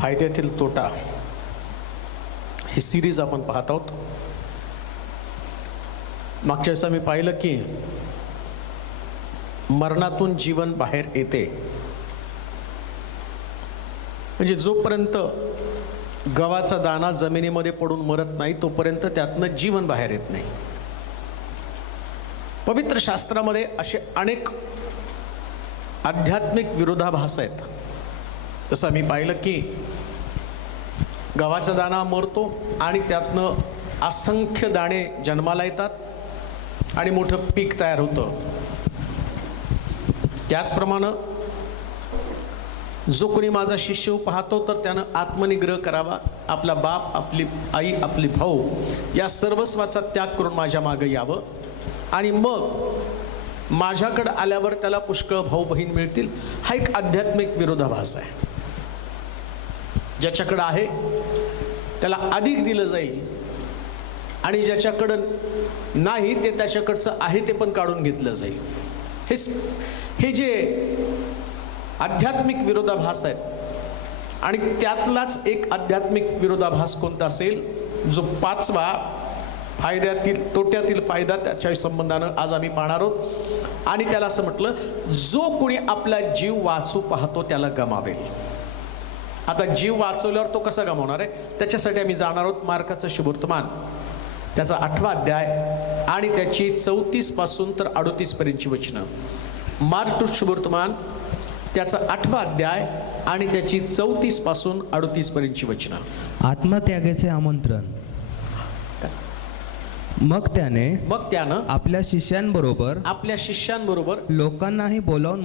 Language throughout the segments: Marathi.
फायद्यातील तोटा ही सिरीज आपण पाहत आहोत. मागच्या वेळेस मी पाहिलं की मरणातून जीवन बाहेर येते. म्हणजे जोपर्यंत गव्हाचा दाणा जमिनीमध्ये पडून मरत नाही तोपर्यंत त्यातनं जीवन बाहेर येत नाही. पवित्र शास्त्रामध्ये असे अनेक आध्यात्मिक विरोधाभास आहेत. तसं मी पाहिलं की गव्हाचा दाणा मरतो आणि त्यातनं असंख्य दाणे जन्माला येतात आणि मोठं पीक तयार होतं. त्याचप्रमाणे जो कोणी माझा शिष्य पाहतो तर त्यानं आत्मनिग्रह करावा, आपला बाप, आपली आई, आपली भाऊ या सर्वस्वाचा त्याग करून माझ्या मागे यावं आणि मग माझ्याकडे आल्यावर त्याला पुष्कळ भाऊ बहीण मिळतील. हा एक आध्यात्मिक विरोधाभास आहे. ज्याच्याकडं आहे त्याला अधिक दिलं जाईल आणि ज्याच्याकडं नाही ते त्याच्याकडचं आहे ते पण काढून घेतलं जाईल. हे जे आध्यात्मिक विरोधाभास आहेत आणि त्यातलाच एक आध्यात्मिक विरोधाभास कोणता असेल जो पाचवा फायद्यातील तोट्यातील फायदा त्याच्या संबंधानं आज आम्ही पाहणार आहोत. आणि त्याला असं म्हटलं, जो कोणी आपला जीव वाचू पाहतो त्याला गमावेल. आता जीव वाचवल्यावर तो कसा गमावणार आहे त्याच्यासाठी आम्ही जाणार आहोत मार्काचं शुभवर्तमान त्याचा 8वा अध्याय आणि त्याची 34 पासून तर 38 पर्यंतची वचनं. मार्क शुभवर्तमान त्याचा 8वा अध्याय आणि त्याची 34 पासून 38 पर्यंतची वचनं. आत्मत्यागाचे आमंत्रण. मग त्यानं आपल्या शिष्यांबरोबर लोकांनाही बोलावून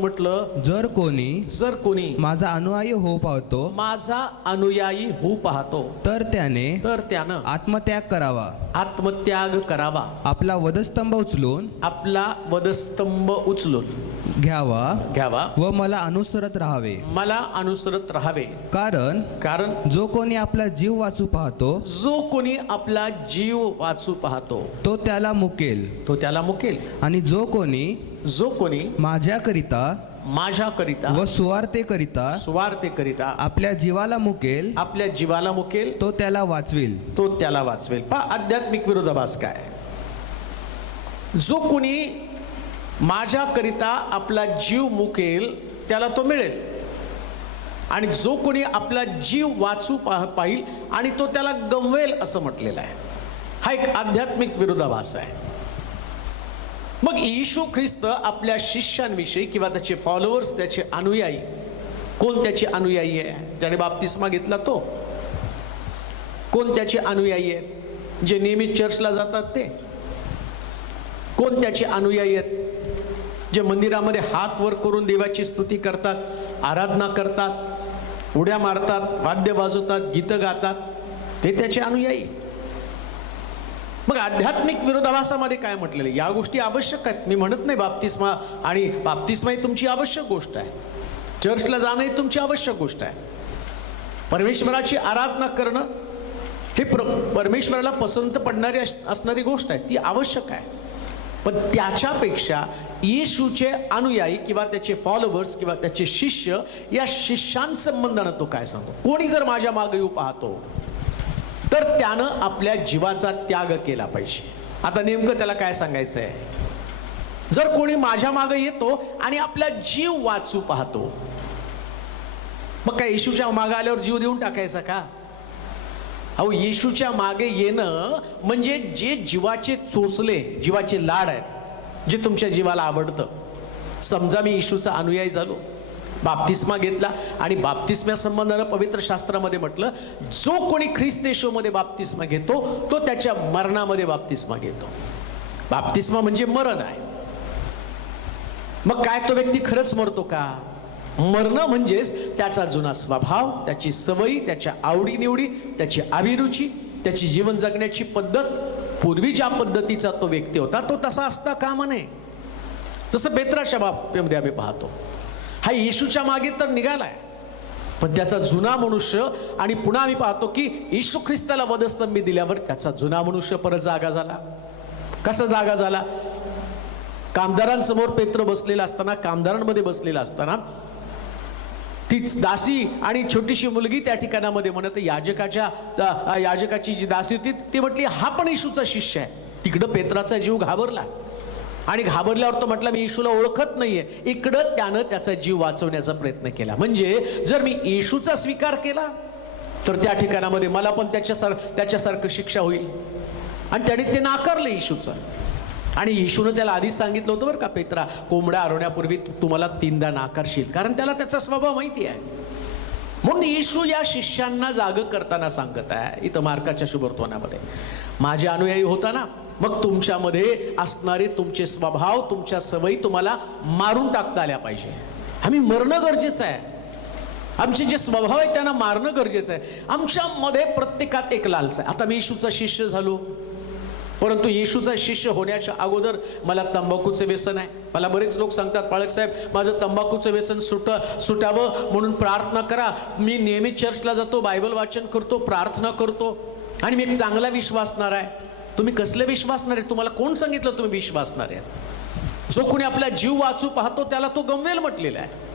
म्हटलं, जर कोणी माझा अनुयायी होऊ पाहतो तर त्यानं आत्मत्याग करावा, आपला वधस्तंभ उचलून घ्यावा व मला अनुसरत राहावे. कारण जो कोणी आपला जीव वाचू पाहतो तो त्याला मुकेल आणि जो कोणी माझ्याकरिता व सुवार्तेकरिता आपल्या जीवाला मुकेल तो त्याला वाचवेल. पहा आध्यात्मिक विरोधाभास काय. जो कोणी माझ्याकरिता आपला जीव मुकेल त्याला तो मिळेल आणि जो कोणी आपला जीव वाचू पाहिल आणि तो त्याला गमवेल असं म्हटलेलं आहे. हा एक आध्यात्मिक विरोधाभास आहे. मग येशू ख्रिस्त आपल्या शिष्यांविषयी किंवा त्याचे फॉलोअर्स, त्याचे अनुयायी, कोण त्याचे अनुयायी आहे ज्याने बाप्तिस्मा घेतला तो? कोण त्याचे अनुयायी आहेत जे नियमित चर्चला जातात ते? कोण त्याचे अनुयायी आहेत जे मंदिरामध्ये हात वर करून देवाची स्तुती करतात, आराधना करतात, उड्या मारतात, वाद्य वाजवतात, गीतं गातात? ते त्याचे अनुयायी. मग आध्यात्मिक विरोधाभासामध्ये काय म्हटलेलं? या गोष्टी आवश्यक आहेत. मी म्हणत नाही बाप्तिस्मा ही तुमची आवश्यक गोष्ट आहे, चर्चला जाणं ही तुमची आवश्यक गोष्ट आहे. परमेश्वराची आराधना करणं हे परमेश्वराला पसंत पडणारी असणारी गोष्ट आहे, ती आवश्यक आहे. पण त्याच्यापेक्षा येशूचे अनुयायी किंवा त्याचे फॉलोअर्स किंवा त्याचे शिष्य या शिष्यांसंबंधानं तो काय सांगतो? कोणी जर माझ्या मागे येऊ पाहतो तर त्यानं आपल्या जीवाचा त्याग केला पाहिजे. आता नेमकं त्याला काय सांगायचं आहे? जर कोणी माझ्या मागे येतो आणि आपला जीव वाचू पाहतो, मग काय येशूच्या मागे आल्यावर जीव देऊन टाकायचा का? अहो, येशूच्या मागे येणं म्हणजे जे जीवाचे चोचले, जीवाचे लाड आहेत, जे तुमच्या जीवाला आवडतं. समजा मी येशूचा अनुयायी झालो, बाप्तिस्मा घेतला आणि बाप्तिस्म्या संबंधानं पवित्र शास्त्रामध्ये म्हटलं, जो कोणी ख्रिस्त येशूमध्ये बाप्तिस्मा घेतो तो त्याच्या मरणामध्ये बाप्तिस्मा घेतो. बाप्तिस्मा म्हणजे मरण आहे. मग काय तो व्यक्ती खरंच मरतो का? मरणं म्हणजेच त्याचा जुना स्वभाव, त्याची सवयी, त्याच्या आवडीनिवडी, त्याची अभिरुची, त्याची जीवन जगण्याची पद्धत, पूर्वी ज्या पद्धतीचा तो व्यक्ती होता तो तसा असता कामा नये. जसं पेत्राच्या बाबतीमध्ये आम्ही पाहतो, हा येशूच्या मागे तर निघालाय, पण त्याचा जुना मनुष्य, आणि पुन्हा आम्ही पाहतो की येशू ख्रिस्ताला वधस्तंभी दिल्यावर त्याचा जुना मनुष्य परत जागा झाला. कसा जागा झाला? कामदारांसमोर पेत्र बसलेला असताना, कामदारांमध्ये बसलेला असताना तीच दासी आणि छोटीशी मुलगी त्या ठिकाणामध्ये म्हणत, याजकाची जी दासी होती ती म्हटली, हा पण येशूचा शिष्य आहे. तिकडं पेत्राचा जीव घाबरला, आणि घाबरल्यावर तो म्हटला, मी येशूला ओळखत नाहीये. इकडं त्यानं त्याचा जीव वाचवण्याचा प्रयत्न केला. म्हणजे जर मी येशूचा स्वीकार केला तर त्या ठिकाणामध्ये मला पण त्याच्यासारखं शिक्षा होईल. आणि त्याने ते नाकारलं येशूचं. आणि येशूनं त्याला आधीच सांगितलं होतं बरं का, पेत्रा, कोंबड्या आरवण्यापूर्वी तुम्हाला 3दा नाकारशील. कारण त्याला त्याचा स्वभाव माहिती आहे. म्हणून येशू या शिष्यांना जाग करताना सांगत आहे इथं मार्काच्या शुभवर्तमानामध्ये, माझे अनुयायी होता ना, मग तुमच्यामध्ये असणारे तुमचे स्वभाव, तुमच्या सवयी तुम्हाला मारून टाकता आल्या पाहिजे. आम्ही मरणं गरजेचं आहे. आमचे जे स्वभाव आहे त्यांना मारणं गरजेचं आहे. आमच्यामध्ये प्रत्येकात एक लालसा आहे. आता मी येशूचा शिष्य झालो, परंतु येशूचा शिष्य होण्याच्या अगोदर मला तंबाखूचे व्यसन आहे. मला बरेच लोक सांगतात, पाळक साहेब, माझं तंबाखूचं व्यसन सुटावं म्हणून प्रार्थना करा. मी नेहमी चर्चला जातो, बायबल वाचन करतो, प्रार्थना करतो, आणि मी एक चांगला विश्वासणार आहे. तुम्ही कसले विश्वासणार आहे? तुम्हाला कोण सांगितलं तुम्ही विश्वासणार आहे? जो कोणी आपला जीव वाचू पाहतो त्याला तो गमवेल म्हटलेला आहे.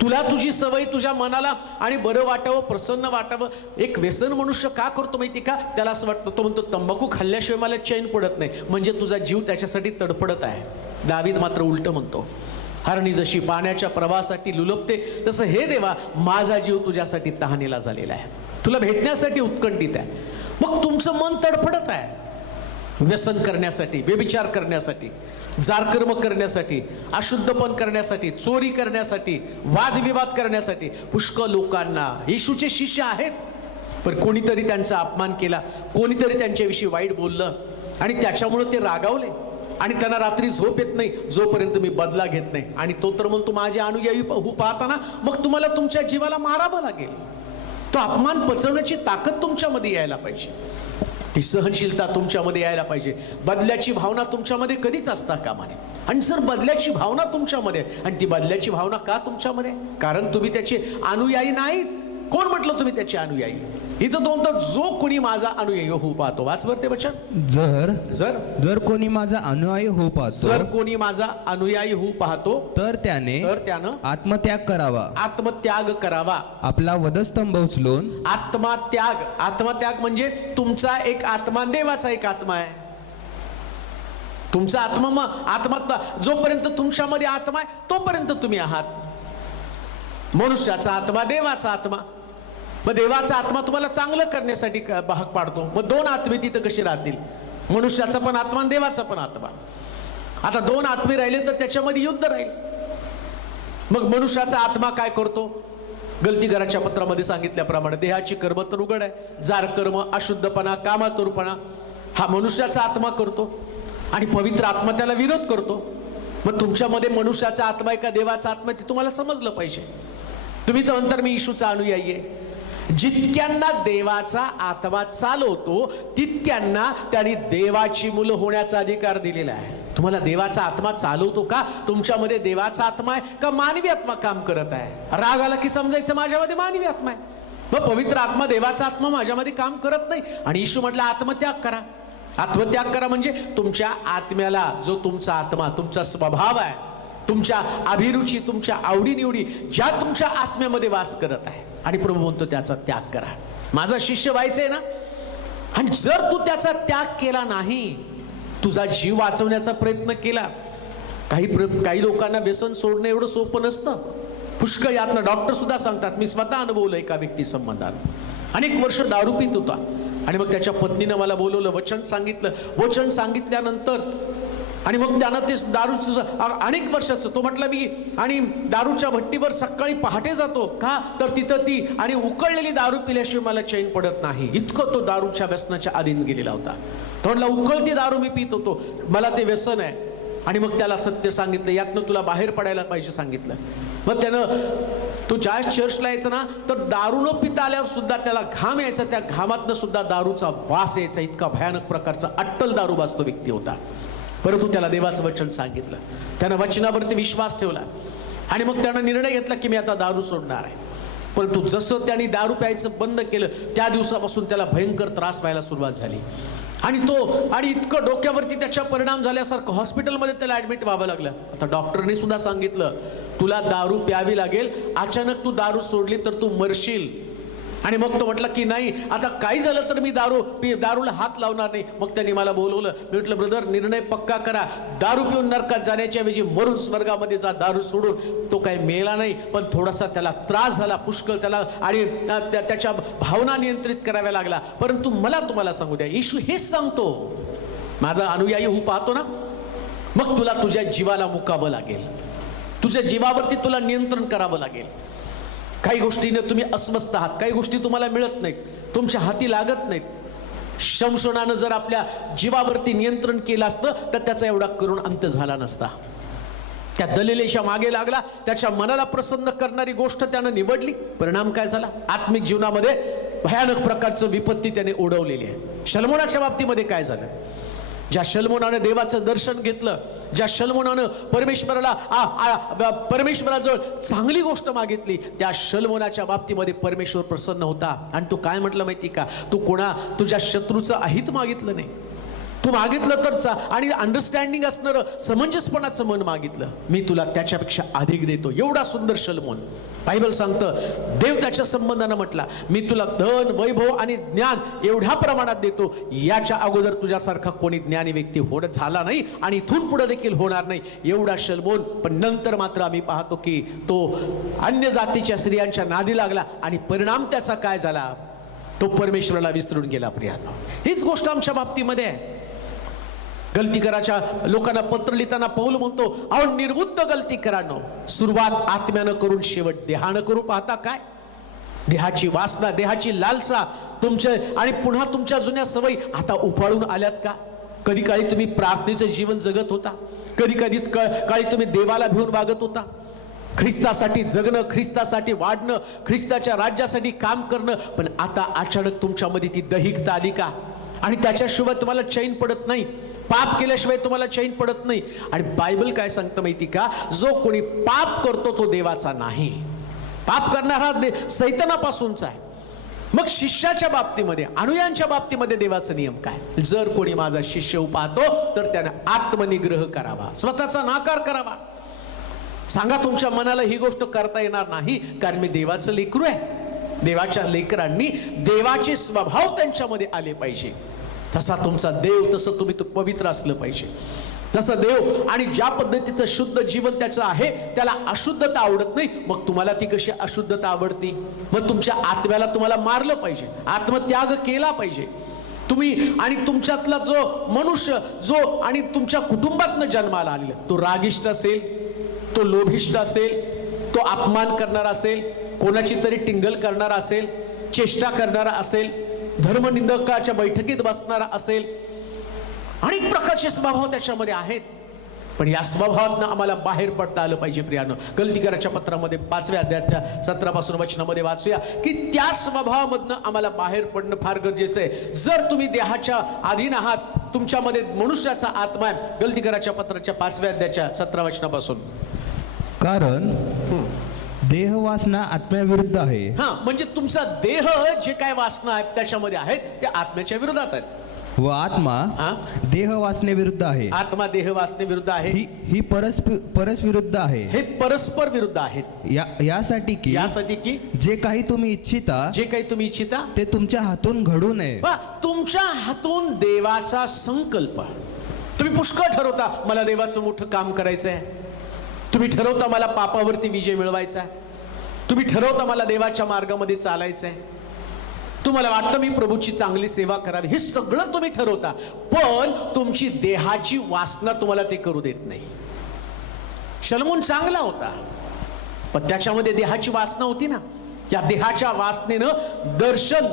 तुला तुझी सवय तुझ्या मनाला आणि बरं वाटावं, प्रसन्न वाटावं. एक व्यसन मनुष्य का करतो माहिती का? त्याला असं वाटतं, तो म्हणतो तंबाखू खाल्ल्याशिवाय मला चैन पडत नाही. म्हणजे तुझा जीव त्याच्यासाठी तडफडत आहे. दावीद मात्र उलट म्हणतो, हरणी जशी पाण्याच्या प्रवाहासाठी लुलपते, तसं हे देवा माझा जीव तुझ्यासाठी तहानेला झालेला आहे, तुला भेटण्यासाठी उत्कंठित आहे. मग तुमचं मन तडफडत आहे व्यसन करण्यासाठी, व्यभिचार करण्यासाठी, जारकर्म करण्यासाठी, अशुद्धपण करण्यासाठी, चोरी करण्यासाठी, वादविवाद करण्यासाठी. पुष्कळ लोकांना येशूचे शिष्य आहेत, पण कोणीतरी त्यांचा अपमान केला, कोणीतरी त्यांच्याविषयी वाईट बोललं, आणि त्याच्यामुळे ते रागावले, आणि त्यांना रात्री झोप येत नाही जोपर्यंत मी बदला घेत नाही. आणि तो तर म्हणतो, माझे अनुयायी होऊ पाहताना मग तुम्हाला तुमच्या जीवाला मारावं लागेल. तो अपमान पचवण्याची ताकद तुमच्यामध्ये यायला पाहिजे, ती सहनशीलता तुमच्यामध्ये यायला पाहिजे. बदल्याची भावना तुमच्यामध्ये कधीच असता कामा नये. आणि जर बदल्याची भावना तुमच्यामध्ये, आणि ती बदल्याची भावना का तुमच्यामध्ये? कारण तुम्ही त्याचे अनुयायी नाही. कोण म्हटलं तुम्ही त्याचे अनुयायी? इथं दोन तर, जो कोणी माझा अनुयायी होऊ पाहतो. वाच बरं ते वचन. जर कोणी माझा अनुयायी होऊ पाहतो, जर कोणी माझा अनुयायी होऊ पाहतो, तर त्यानं आत्मत्याग करावा. आत्मत्याग करावा. आपला वधस्तंभ उचलून. आत्मत्याग म्हणजे तुमचा एक आत्मा देवाचा एक आत्मा आहे. तुमचा आत्मा जोपर्यंत तुमच्यामध्ये आत्मा आहे तोपर्यंत तुम्ही आहात. मनुष्याचा आत्मा देवाचा आत्मा. मग देवाचा आत्मा तुम्हाला चांगलं करण्यासाठी भाग पाडतो. मग 2 आत्मे तिथं कशी राहतील? मनुष्याचा पण आत्मा आणि देवाचा पण आत्मा. आता 2 आत्मे राहिले तर त्याच्यामध्ये युद्ध राहील. मग मनुष्याचा आत्मा काय करतो? गलती घराच्या पत्रामध्ये सांगितल्याप्रमाणे देहाची कर्म तर उघड आहे, जारकर्म, अशुद्धपणा, कामातुरपणा हा मनुष्याचा आत्मा करतो, आणि पवित्र आत्मा त्याला विरोध करतो. मग तुमच्यामध्ये मनुष्याचा आत्मा आहे का देवाचा आत्मा ते तुम्हाला समजलं पाहिजे. तुम्ही तर नंतर मी येशूचा अनुयायी आहे. जितक्यांना देवाचा आत्मा चालवतो तितक्यांना त्यांनी देवाची मुलं होण्याचा अधिकार दिलेला आहे. तुम्हाला देवाचा आत्मा चालवतो का? तुमच्यामध्ये देवाचा आत्मा आहे का मानवी आत्मा काम करत आहे? राग आला की समजायचं माझ्यामध्ये मानवी आत्मा आहे. मग पवित्र आत्मा, देवाचा आत्मा माझ्यामध्ये काम करत नाही. आणि येशू म्हटलं आत्मत्याग करा. आत्मत्याग करा म्हणजे तुमच्या आत्म्याला, जो तुमचा आत्मा, तुमचा स्वभाव आहे, तुमच्या अभिरुची, तुमच्या आवडीनिवडी ज्या तुमच्या आत्म्यामध्ये वास करत आहे, आणि प्रभू म्हणतो त्याचा त्याग करा. माझा शिष्य व्हायचंय ना. आणि जर तू त्याचा त्याग केला नाही, तुझा जीव वाचवण्याचा प्रयत्न केला. काही लोकांना व्यसन सोडणं एवढं सोपं नसतं. पुष्कळ यातनं डॉक्टर सुद्धा सांगतात, मी स्वतः अनुभवलं एका व्यक्ती संबंधात. अनेक वर्ष दारू पित होता, आणि मग त्याच्या पत्नीनं मला बोलवलं, वचन सांगितलं. वचन सांगितल्यानंतर आणि मग त्यानं ते दारूचं अनेक वर्षाचं, तो म्हटलं मी आणि दारूच्या भट्टीवर सकाळी पहाटे जातो का, तर तिथं ती आणि उकळलेली दारू पिल्याशिवाय मला चैन पडत नाही. इतकं तो दारूच्या व्यसनाच्या अधीन गेलेला होता. तो म्हटला उकळती दारू मी पित होतो, मला ते व्यसन आहे. आणि मग त्याला सत्य सांगितलं, यातनं तुला बाहेर पडायला पाहिजे सांगितलं. मग त्यानं, तो ज्या चर्चला यायचा ना, तर दारू न पिता आल्यावर सुद्धा त्याला घाम यायचा, त्या घामातनं सुद्धा दारूचा वास यायचा. इतका भयानक प्रकारचा अट्टल दारूबाज तो व्यक्ती होता. परंतु त्याला देवाचं वचन सांगितलं, त्यानं वचनावरती विश्वास ठेवला, आणि मग त्यानं निर्णय घेतला की मी आता दारू सोडणार आहे. परंतु जसं त्याने दारू प्यायचं बंद केलं त्या दिवसापासून त्याला भयंकर त्रास व्हायला सुरुवात झाली आणि इतकं डोक्यावरती त्याचा परिणाम झाल्यासारखं हॉस्पिटलमध्ये त्याला ॲडमिट व्हावं लागलं. आता डॉक्टरने सुद्धा सांगितलं तुला दारू प्यावी लागेल, अचानक तू दारू सोडली तर तू मरशील. आणि मग तो म्हटलं की नाही, आता काही झालं तर मी दारूला हात लावणार नाही. मग त्यांनी मला बोलवलं. मी म्हटलं ब्रदर, निर्णय पक्का करा, दारू पिऊन नरकात जाण्याच्या ऐवजी मरून स्वर्गामध्ये जा दारू सोडून. तो काही मेला नाही, पण थोडासा त्याला त्रास झाला पुष्कळ त्याला, आणि त्याच्या भावना नियंत्रित कराव्या लागला. परंतु मला तुम्हाला सांगू द्या, येशू हेच सांगतो, माझा अनुयायी होऊ पाहतो ना, मग तुला तुझ्या जीवाला मुकावं लागेल, तुझ्या जीवावरती तुला नियंत्रण करावं लागेल. काही गोष्टीने तुम्ही अस्वस्थ आहात, काही गोष्टी तुम्हाला मिळत नाहीत, तुमच्या हाती लागत नाहीत. शमशोनानं जर आपल्या जीवावरती नियंत्रण केलं असतं तर त्याचा एवढा करुण अंत झाला नसता. त्या दलिलेच्या मागे लागला, त्याच्या मनाला प्रसन्न करणारी गोष्ट त्यानं निवडली. परिणाम काय झाला? आत्मिक जीवनामध्ये भयानक प्रकारचं विपत्ती त्याने ओढवलेली आहे. शल्मोनाच्या बाबतीमध्ये काय झालं? ज्या शल्मोनानं देवाचं दर्शन घेतलं, ज्या शल्मोनानं परमेश्वराजवळ चांगली गोष्ट मागितली, त्या शल्मोनाच्या बाबतीमध्ये परमेश्वर प्रसन्न होता. आणि तू काय म्हटलं माहिती का? तुझ्या शत्रूचं अहित मागितलं नाही, तू मागितलं तर आणि अंडरस्टँडिंग असणारं समंजसपणाचं मन मागितलं, मी तुला त्याच्यापेक्षा अधिक देतो. एवढा सुंदर शल्मोन. बायबल सांगतं, देव त्याच्या संबंधानं म्हटला, मी तुला धन, वैभव आणि ज्ञान एवढ्या प्रमाणात देतो, याच्या अगोदर तुझ्यासारखा कोणी ज्ञानी व्यक्ती झाला नाही आणि इथून पुढे देखील होणार नाही. एवढा शल्मोन. पण नंतर मात्र आम्ही पाहतो की तो अन्य जातीच्या स्त्रियांच्या नादी लागला आणि परिणाम त्याचा काय झाला? तो परमेश्वराला विसरून गेला. प्रियांनो, हीच गोष्ट आमच्या बाबतीमध्ये आहे. गलतीकराच्या लोकांना पत्र लिहिताना पौल म्हणतो, अहो निर्बुद्ध गलतीकरांनो, सुरुवात आत्म्यानं करून शेवट देहानं करू पाहता काय? देहाची वासना, देहाची लालसा तुमचे आणि पुन्हा तुमच्या जुन्या सवयी आता उफाळून आल्यात का? कधी काळी तुम्ही प्रार्थनेचं जीवन जगत होता, कधी काळी तुम्ही देवाला भिवून वागत होता. ख्रिस्तासाठी जगणं, ख्रिस्तासाठी वाढणं, ख्रिस्ताच्या राज्यासाठी काम करणं. पण आता अचानक तुमच्यामध्ये ती दहिकता आली का? आणि त्याच्याशिवाय तुम्हाला चैन पडत नाही, पाप केल्याशिवाय तुम्हाला चैन पडत नाही. आणि बायबल काय सांगतं माहिती का? जो कोणी पाप करतो तो देवाचा नाही, पाप करणारा सैतानापासूनचा आहे. मग शिष्याच्या बाबतीमध्ये, अनुयांच्या बाबतीमध्ये देवाचा नियम काय? जर कोणी माझा शिष्य पाहतो तर त्याने आत्मनिग्रह करावा, स्वतःचा नाकार करावा. सांगा तुमच्या मनाला ही गोष्ट करता येणार नाही, कारण मी देवाचं लेकरू आहे. देवाच्या लेकरांनी देवाचे स्वभाव त्यांच्यामध्ये आले पाहिजे. तसा तुमचा देव, तसं तुम्ही पवित्र असलं पाहिजे. जसं देव आणि ज्या पद्धतीचं शुद्ध जीवन त्याचं आहे, त्याला अशुद्धता आवडत नाही. मग तुम्हाला ती कशी अशुद्धता आवडती? मग तुमच्या आत्म्याला तुम्हाला मारलं पाहिजे, आत्मत्याग केला पाहिजे तुम्ही. आणि तुमच्यातला जो मनुष्य, जो आणि तुमच्या कुटुंबातनं जन्माला आलेला, तो रागिष्ट असेल, तो लोभिष्ट असेल, तो अपमान करणारा असेल, कोणाची तरी टिंगल करणारा असेल, चेष्टा करणारा असेल, धर्मनिंदकाच्या बैठकीत बसणारा असेल, अनेक प्रकारचे स्वभाव त्याच्यामध्ये आहेत. पण या स्वभावातनं आम्हाला बाहेर पडता आलं पाहिजे. प्रियानो, गलतीकराच्या पत्रामध्ये 5व्या अध्यायाच्या 17 पासून वचनामध्ये वाचूया की त्या स्वभावामधनं आम्हाला बाहेर पडणं फार गरजेचं आहे. जर तुम्ही देहाच्या अधीन आहात, तुमच्यामध्ये मनुष्याचा आत्मा आहे. गलतीकराच्या पत्राच्या 5व्या अध्यायाच्या 17 वचनापासून, कारण देह वासना आत्म्याविरुद्ध आहे. म्हणजे तुमचा देह जे काय वासना आहेत त्याच्यामध्ये आहेत ते आत्म्याच्या विरोधात आहेत. व आत्मा देह वासनेविरुद्ध आहे. आत्मा देह वासनेविरुद्ध आहे. ही परस्विरुद्ध आहे. हे परस्पर विरुद्ध आहेत. यासाठी की जे काही तुम्ही इच्छिता ते तुमच्या हातून घडू नये. तुमच्या हातून देवाचा संकल्प. तुम्ही पुष्कळ ठरवता मला देवाचं मोठं काम करायचं आहे, तुम्ही ठरवता मला पापावरती विजय मिळवायचा आहे, तुम्ही ठरवता मला देवाच्या मार्गामध्ये चालायचं आहे, तुम्हाला वाटतं मी प्रभूची चांगली सेवा करावी, हे सगळं तुम्ही ठरवता. पण तुमची देहाची वासना तुम्हाला ते करू देत नाही. शल्मोन चांगला होता, पण त्याच्यामध्ये देहाची वासना होती ना. या देहाच्या वासनेनं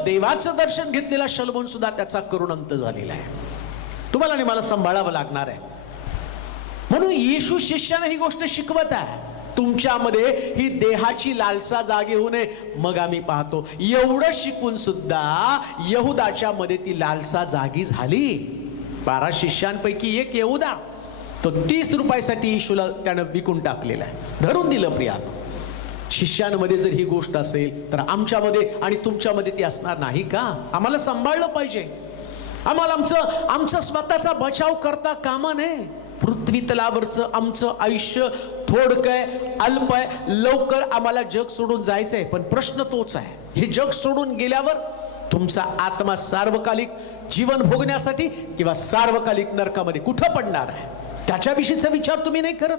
देवाचं दर्शन घेतलेला शल्मोन सुद्धा त्याचा करुण अंत झालेला आहे. तुम्हाला आणि मला सांभाळावं लागणार आहे. म्हणून येशू शिष्याने ही गोष्ट शिकवत आहे, तुमच्यामध्ये ही देहाची लालसा जागी होऊ नये. मग आम्ही पाहतो एवढं शिकून सुद्धा यहुदाच्या मध्ये ती लालसा जागी झाली. 12 शिष्यांपैकी एक यहुदा, तो 30 रुपयासाठी येशूला त्यानं विकून टाकलेला आहे, धरून दिलं. प्रियानो, शिष्यांमध्ये जर ही गोष्ट असेल तर आमच्यामध्ये आणि तुमच्यामध्ये ती असणार नाही का? आम्हाला सांभाळलं पाहिजे. आम्हाला आमचं स्वतःचा बचाव करता कामा नये. पृथ्वी तलावरचं आमचं आयुष्य थोडकं आहे, अल्प आहे. लवकर आम्हाला जग सोडून जायचंय. पण प्रश्न तोच आहे, हे जग सोडून गेल्यावर तुमचा आत्मा सार्वकालिक जीवन भोगण्यासाठी किंवा सार्वकालिक नरकामध्ये कुठं पडणार आहे, त्याच्याविषयीचा विचार तुम्ही नाही करत.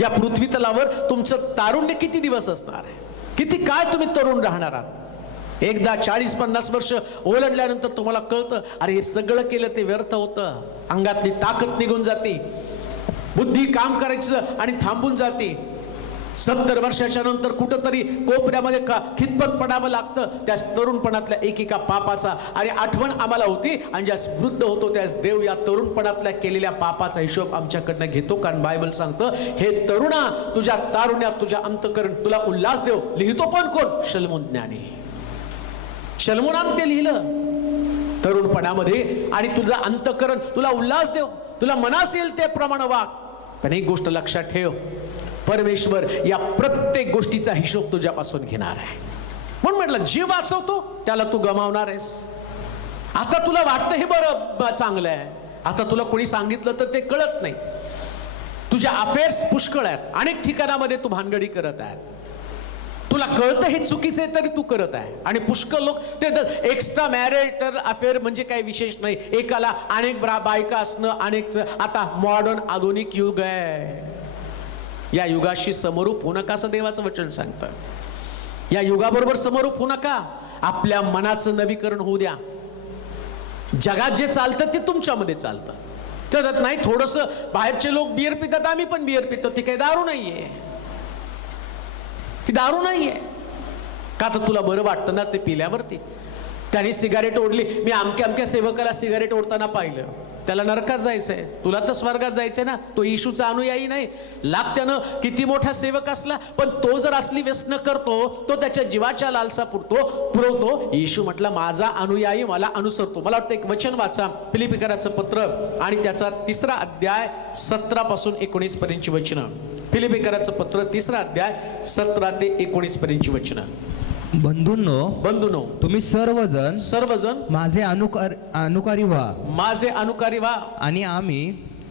या पृथ्वी तलावर तुमचं तारुण्य किती दिवस असणार आहे, किती काळ तुम्ही तरुण राहणार आहात. एकदा 40-50 वर्ष ओलांडल्यानंतर तुम्हाला कळतं, अरे हे सगळं केलं ते व्यर्थ होतं. अंगातली ताकद निघून जाते, बुद्धी काम करायचं आणि थांबून जाते. 70 वर्षाच्या नंतर कुठंतरी कोपऱ्यामध्ये खितपत पडावं लागतं त्या तरुणपणातल्या एकेका पापाचा. आणि आठवण आम्हाला होती, आणि ज्यास वृद्ध होतो त्यास देव या तरुणपणातल्या केलेल्या पापाचा हिशोब आमच्याकडनं घेतो. कारण बायबल सांगतं, हे तरुणा तुझ्या तारुण्यात तुझ्या अंतःकरण तुला उल्हास देव. लिहितो पण कोण? शलोमोन ज्ञानी. शलोमोनानं ते लिहिलं तरुणपणामध्ये, आणि तुझं अंतःकरण तुला उल्हास देव, तुला मनास येईल ते प्रमाण वाग. पण एक गोष्ट लक्षात ठेव, परमेश्वर या प्रत्येक गोष्टीचा हिशोब तुझ्यापासून घेणार आहे. म्हणून म्हटलं, जीव वाचवतो त्याला तू गमावणार आहेस. आता तुला वाटतं हे बरं चांगलं आहे, आता तुला कोणी सांगितलं तर ते कळत नाही. तुझ्या अफेअर्स पुष्कळ आहेत, अनेक ठिकाणामध्ये तू भानगडी करत आहे. तुला कळतं हे चुकीचं आहे तरी तू करत आहे. आणि पुष्कळ लोक ते एक्स्ट्रा मॅरिटल अफेअर म्हणजे काही विशेष नाही, एकाला अनेक बायका असणं, अनेक. आता मॉडर्न आधुनिक युग आहे, या युगाशी समरूप होऊ नका असं देवाचं वचन सांगतं. या युगाबरोबर समरूप होऊ नका. आपल्या मनाचं नवीकरण होऊ द्या. जगात जे चालतं ते तुमच्यामध्ये चालतं. तर नाही थोडंसं बाहेरचे लोक बियर पितात, आम्ही पण बियर पितो, ती काही दारू नाहीये, ती दारू नाहीये. का तर तुला बरं वाटतं ना ते पिल्यावरती. त्याने सिगारेट ओढली, मी अमक्या सेवकाला सिगारेट ओढताना पाहिलं, त्याला नरकात जायचंय, तुला तर स्वर्गात जायचंय ना. तो येशूचा अनुयायी नाही, लागत्यानं किती मोठा सेवक असला, पण तो जर असली व्यसनं करतो, तो त्याच्या जीवाच्या लालसा पुरवतो. येशू म्हटला, माझा अनुयायी मला अनुसरतो. मला वाटतं एक वचन वाचा, फिलिपिकराचं पत्र आणि त्याचा 3रा अध्याय 17 पासून 19 पर्यंतची वचनं. फिलिपिकराचं पत्र 3रा अध्याय 17 ते 19 पर्यंतची वचनं. बंधूंनो, तुम्ही सर्वजण माझे अनुकारी व्हा,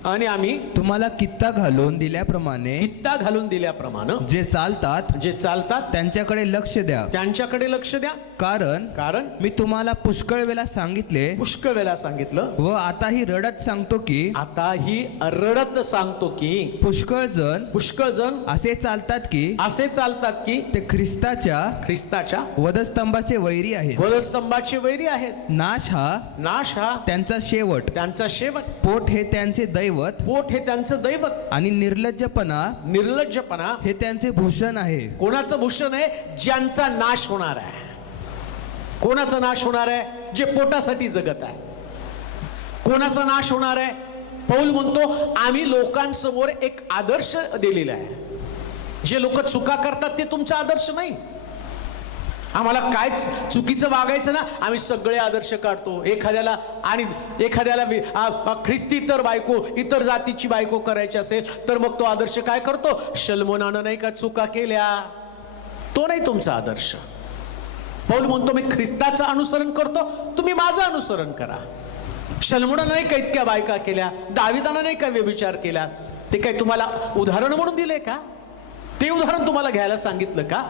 आणि आम्ही तुम्हाला कित्ता घालून दिल्याप्रमाणे जे चालतात त्यांच्याकडे लक्ष द्या. कारण मी तुम्हाला पुष्कळ वेळा सांगितलं व आताही रडत सांगतो की पुष्कळ जण असे चालतात की ते ख्रिस्ताच्या वधस्तंभाचे वैरी आहेत. नाश हा त्यांचा शेवट. पोट हे त्यांचे दैवत आणि निर्लज्जपणा हे त्यांचे भूषण आहे. कोणाचं भूषण आहे? ज्यांचा नाश होणार आहे. कोणाचा नाश होणार आहे? जे पोटासाठी जगत आहे. कोणाचा नाश होणार आहे? पौल म्हणतो, आम्ही लोकांसमोर एक आदर्श दिलेला आहे. जे लोक चुका करतात ते तुमचा आदर्श नाही. आम्हाला काय चुकीचं वागायचं ना, आम्ही सगळे आदर्श काढतो. एखाद्याला ख्रिस्ती इतर जातीची बायको करायची असेल तर मग तो आदर्श काय करतो? शल्मोनानं नाही का चुका केल्या, तो नाही तुमचा आदर्श. पौल म्हणतो, मी ख्रिस्ताचं अनुसरण करतो, तुम्ही माझं अनुसरण करा. शल्मोनानं नाही का इतक्या बायका केल्या, दाविदानं नाही का व्यभिचार केला, ते काय तुम्हाला उदाहरण म्हणून दिले का? ते उदाहरण तुम्हाला घ्यायला सांगितलं का?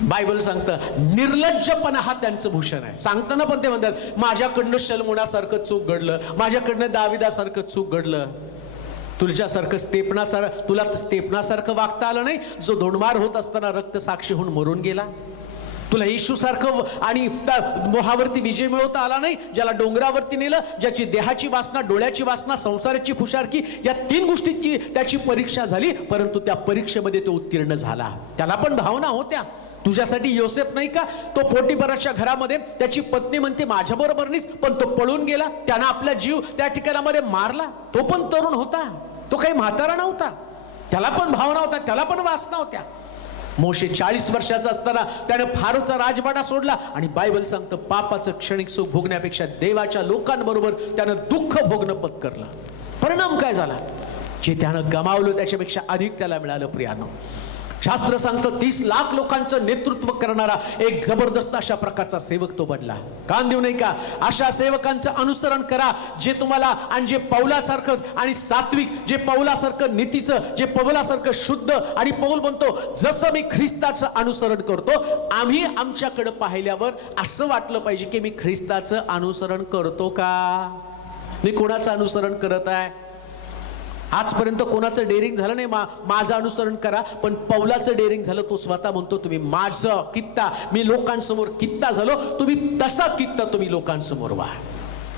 बायबल सांगतं, निर्लज्जपणा हा त्यांचं भूषण आहे. सांगताना पण ते म्हणतात, माझ्याकडनं शल्मोनासारखं चूक घडलं, माझ्याकडनं दाविदासारखं चूक घडलं. तुला स्तेपनासारखं वागता आलं नाही, जो धोंडमार होत असताना रक्तसाक्षी होऊन मरून गेला. तुला येशूसारखं आणि मोहावरती विजय मिळवता आला नाही, ज्याला डोंगरावरती नेलं, ज्याची देहाची वासना, डोळ्याची वासना, संसाराची फुशारकी, या 3 गोष्टींची त्याची परीक्षा झाली, परंतु त्या परीक्षेमध्ये तो उत्तीर्ण झाला. त्याला पण भावना होत्या. तुझ्यासाठी योसेफ नाही का, तो पोटिफराच्या घरामध्ये त्याची पत्नी म्हणते माझ्याबरोबर नाहीच, पण तो पळून गेला, त्यानं आपला जीव त्या ठिकाणामध्ये मारला. तो पण तरुण होता, तो काही म्हातारा नव्हता, त्याला पण भावना होता, त्याला पण वासना होत्या. मोशे 40 वर्षाचा असताना त्याने फारोचा राजवाडा सोडला, आणि बायबल सांगतं, पापाचं क्षणिक सुख भोगण्यापेक्षा देवाच्या लोकांबरोबर त्यानं दुःख भोगणं पत्करलं. परिणाम काय झाला? जे त्यानं गमावलं त्याच्यापेक्षा अधिक त्याला मिळालं. प्रियानो, शास्त्र सांगतं 30 लाख लोकांचं नेतृत्व करणारा एक जबरदस्त अशा प्रकारचा सेवक तो बनला. कान देऊ नाही का? अशा सेवकांचं अनुसरण करा जे तुम्हाला आणि जे पौलासारखं आणि सात्विक, जे पौलासारखं नीतीचं, जे पौलासारखं शुद्ध. आणि पौल म्हणतो जसं मी ख्रिस्ताचं अनुसरण करतो, आम्ही आमच्याकडे पाहिल्यावर असं वाटलं पाहिजे की मी ख्रिस्ताचं अनुसरण करतो का? मी कोणाचं अनुसरण करत आहे? आजपर्यंत कोणाचं डेअरिंग झालं नाही माझं अनुसरण करा, पण पौलाचं डेअरिंग झालं. तो स्वतः म्हणतो तुम्ही माझं कित्ता, मी लोकांसमोर कित्ता झालो, तुम्ही तसा कित्ता तुम्ही लोकांसमोर व्हा.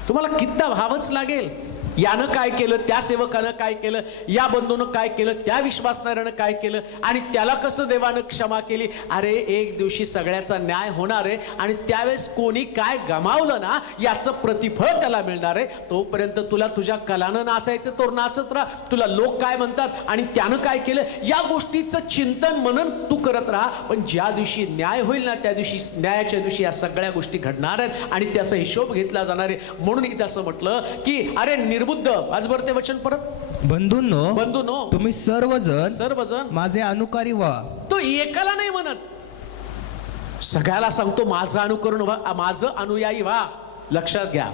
तुम्हाला कित्ता व्हावंच लागेल. यानं काय केलं, त्या सेवकानं काय केलं, या बंधूनं काय केलं, त्या विश्वासणाऱ्यानं काय केलं, आणि त्याला कसं देवानं क्षमा केली. अरे एक दिवशी सगळ्याचा न्याय होणार आहे आणि त्यावेळेस कोणी काय गमावलं ना याचं प्रतिफळ त्याला मिळणार आहे. तोपर्यंत तुला तुझ्या कलानं नाचायचं, तो नाचत राहा. तुला लोक काय म्हणतात आणि त्यानं काय केलं या गोष्टीचं चिंतन मनन तू करत राहा. पण ज्या दिवशी न्याय होईल ना त्या दिवशी, न्यायाच्या दिवशी या सगळ्या गोष्टी घडणार आहेत आणि त्याचा हिशोब घेतला जाणार आहे. म्हणून इथं असं म्हटलं की अरे बुद्ध आजवर ते वचन परत. बंधूंनो तुम्ही सर्वजण माझे अनुकारी व्हा. तो एकाला नाही म्हणत, सगळ्याला सांगतो माझं अनुकरण व्हा, माझं अनुयायी व्हा. लक्षात घ्या,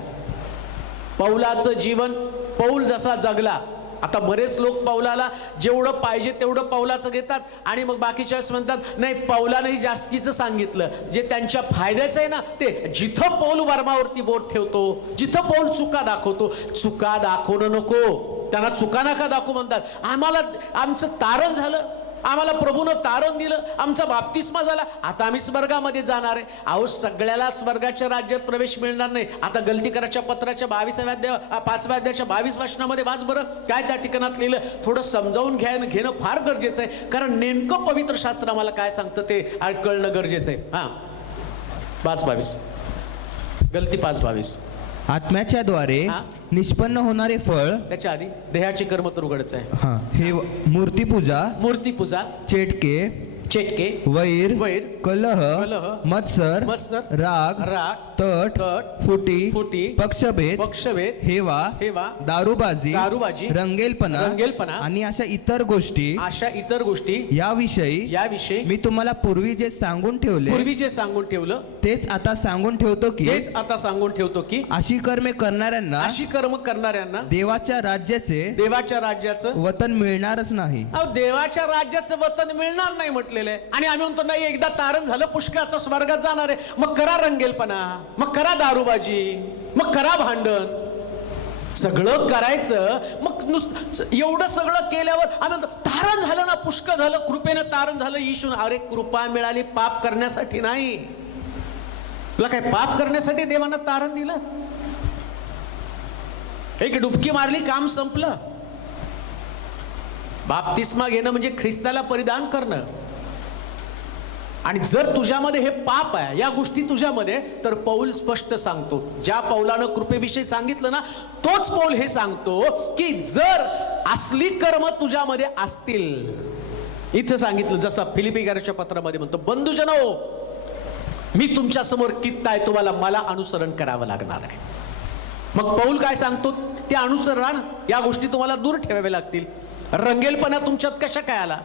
पौलाचं जीवन, पौल जसा जगला. आता बरेच लोक पौलाला जेवढं पाहिजे तेवढं पौलाचं घेतात आणि मग बाकीच्या वेळेस म्हणतात नाही पौलाने जास्तीचं सांगितलं. जे त्यांच्या फायद्याचं आहे ना, ते जिथं पौल वर्मावरती बोट ठेवतो, जिथं पौल चुका दाखवतो, चुका दाखवणं नको. त्यांना चुका नका दाखवू म्हणतात. आम्हाला आमचं तारण झालं, आम्हाला प्रभूनं तारण दिलं, आमचा बाप्तिस्मा झाला, आता आम्ही स्वर्गामध्ये जाणार आहे. अहो सगळ्याला स्वर्गाच्या राज्यात प्रवेश मिळणार नाही. आता गलतीकराच्या पत्राच्या 22व्या अध्याय 5व्या अध्यायाच्या 22 वचनामध्ये वाच बरं काय त्या ठिकाणात लिहिलं. थोडं समजावून घेणं फार गरजेचं आहे, कारण नेमकं पवित्र शास्त्र आम्हाला काय सांगतं ते कळणं गरजेचं आहे. हा 5:22 गलती 5:22. आत्म्याच्या द्वारे निष्पन्न होणारे फळ, त्याच्या आधी देहाची कर्म तर उघडच आहे. हा हे मूर्तीपूजा, चेटके, वैर, कलह, मत्सर, राग, तट, फुटी, पक्षभेद, हेवा, दारूबाजी, रंगेलपणा आणि अशा इतर गोष्टी याविषयी मी तुम्हाला पूर्वी जे सांगून ठेवलं तेच आता सांगून ठेवतो की अशी कर्मे करणाऱ्यांना देवाच्या राज्याचं वतन मिळणारच नाही. देवाच्या राज्याचं वतन मिळणार नाही म्हटलेलं आहे. आणि आम्ही म्हणतो नाही एकदा तारण झालं पुष्कळ, आता स्वर्गात जाणार आहे. मग करा रंगेलपणा, मग करा दारूबाजी, मग करा भांडण, सगळं करायचं. मग एवढं सगळं केल्यावर आम्ही म्हणतो तारण झालं ना, पुष्कळ झालं, कृपेनं तारण झालं. येशून अरे कृपा मिळाली पाप करण्यासाठी नाही. तुला काय पाप करण्यासाठी देवानं तारण दिलं? एक डुबकी मारली, काम संपलं. बाप्तिस्मा घेणं म्हणजे ख्रिस्ताला परिधान करणं. आणि जर तुझ्यामध्ये हे पाप आहे, या गोष्टी तुझ्यामध्ये, तर पौल स्पष्ट सांगतो, ज्या पौलानं कृपेविषयी सांगितलं ना तोच पौल हे सांगतो की जर असली कर्म तुझ्यामध्ये असतील, इथं सांगितलं जसं फिलिपिकराच्या पत्रामध्ये म्हणतो, बंधुजनो मी तुमच्या समोर कित्ता आहे, तुम्हाला मला अनुसरण करावं लागणार आहे. मग पौल काय सांगतो, ते अनुसरण या गोष्टी तुम्हाला दूर ठेवाव्या लागतील. रंगेलपणा तुमच्यात कशा काय आला?